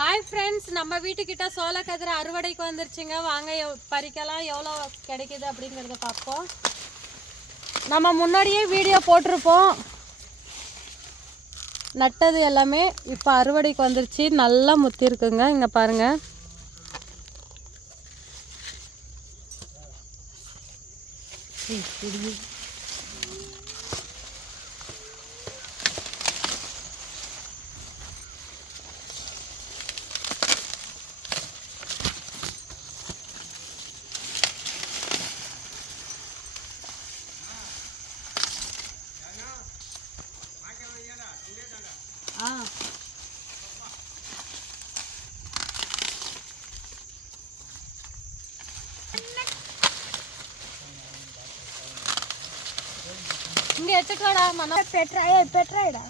Hi friends, நம்ம வீட்டுக்கிட்ட சோளக்கதிரை அறுவடைக்கு வந்துருச்சுங்க. வாங்க பறிக்கலாம், எவ்வளோ கிடைக்குது அப்படிங்கிறத பார்ப்போம். நம்ம முன்னாடியே வீடியோ போட்டிருப்போம், நட்டது எல்லாமே. இப்போ அறுவடைக்கு வந்துருச்சு, நல்லா முத்தி இருக்குங்க. இங்கே பாருங்கள். இங்க எடுத்துக்கோடா மன பெட்ராயிடா.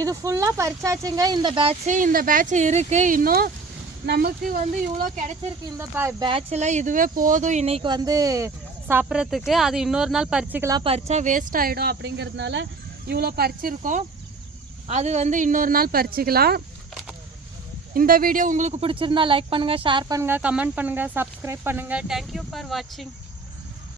இது ஃபுல்லாக பறிச்சாச்சுங்க. இந்த பேட்ச் இருக்குது. இன்னும் நமக்கு வந்து இவ்வளோ கிடைச்சிருக்கு. இந்த பேட்சில் இதுவே போதும் இன்னைக்கு வந்து சாப்பிட்றதுக்கு. அது இன்னொரு நாள் பறிச்சுக்கலாம், பறிச்சா வேஸ்ட் ஆகிடும் அப்படிங்கிறதுனால இவ்வளோ பறிச்சிருக்கோம். அது வந்து இன்னொரு நாள் பறிச்சுக்கலாம். இந்த வீடியோ உங்களுக்கு பிடிச்சிருந்தா லைக் பண்ணுங்கள், ஷேர் பண்ணுங்கள், கமெண்ட் பண்ணுங்கள், சப்ஸ்கிரைப் பண்ணுங்கள். தேங்க்யூ ஃபார் வாட்சிங்.